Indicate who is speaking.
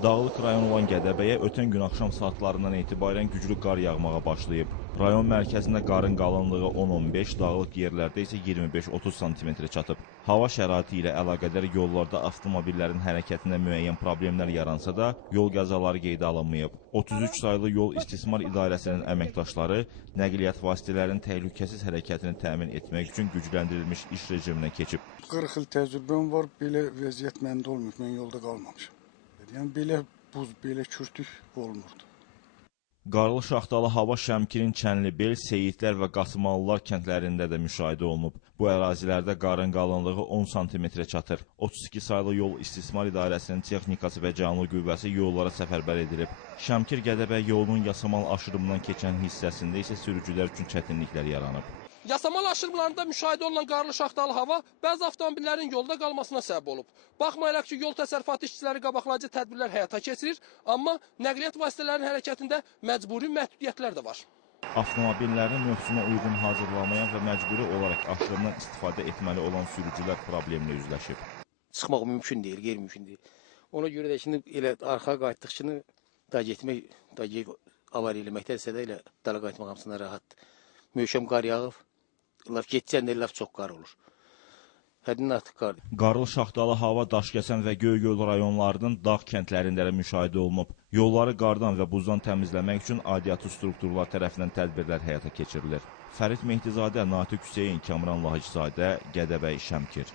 Speaker 1: Dağlıq rayon olan Gədəbəyə ötən gün axşam saatlarından etibarən güclü qar yağmağa başlayıb. Rayon mərkəzində qarın qalınlığı 10-15, dağlıq yerlərdə isə 25-30 sm çatıb. Hava şəraiti ilə əlaqədar yollarda avtomobillərin hərəkətində müəyyən problemlər yaransa da, yol qəzaları qeydə alınmayıb. 33 saylı Yol İstismar İdarəsinin əməkdaşları nəqliyyat vasitələrinin təhlükəsiz hərəkətini təmin etmək üçün gücləndirilmiş iş rejiminə keçib.
Speaker 2: 40 il təcrübəm var, belə vəziyyət məndə olmayıb, mən yolda qalmamışam. Yəni belə buz, belə kürtük olmurdu.
Speaker 1: Qarlı Şaxtalı hava Şəmkirin Çənlibel, Seyidlər və Qasımalılar kəndlərində də müşahidə olunub. Bu ərazilərdə qarın qalınlığı 10 sm çatır. 32 saylı Yol İstismar İdarəsinin texnikası və canlı qüvvəsi yollara səfərbər edilib. Şəmkir Gədəbəy yolunun Yasamal aşırımından keçən hissəsində isə sürücülər üçün çətinliklər yaranıb.
Speaker 3: Yasamal aşırımlarında müşahidə olunan qarlı şaxtalı hava bəzi avtomobillərin yolda qalmasına səbəb olub. Baxmayaraq ki, yol təsərrüfatı işçiləri qabaqlayıcı tədbirlər həyata keçirir, amma nəqliyyat vasitələrinin hərəkətində məcburi məhdudiyyətlər də var.
Speaker 1: Avtomobillərini mövsümə uyğun hazırlamayan və məcburi olaraq aşırımdan istifadə etməli olan sürücülər problemlə üzləşib.
Speaker 4: çıxmaq mümkün deyil, qeyri-mümkün deyil. Ona görə də şimdi elə arxa qayıtdıqçını da getmək, da avariya eləməkdənsə də elə dala qayıtmaq hamısına rahat. Möhkəm qar yağıb, laf getsən də laf çox qar olur. Həddindən artıq qar.
Speaker 1: Qarlı Şaxtalı hava Daşkəsən və Göygöl rayonlarının dağ kəndlərində də müşahidə olunub. Yolları qardan və buzdan təmizləmək üçün aidiyyatı strukturlar tərəfindən tədbirlər həyata keçirilir. Fərid Mehdizadə, Natiq Hüseyn, Kamran Lahiczadə, Gədəbəy, Şəmkir.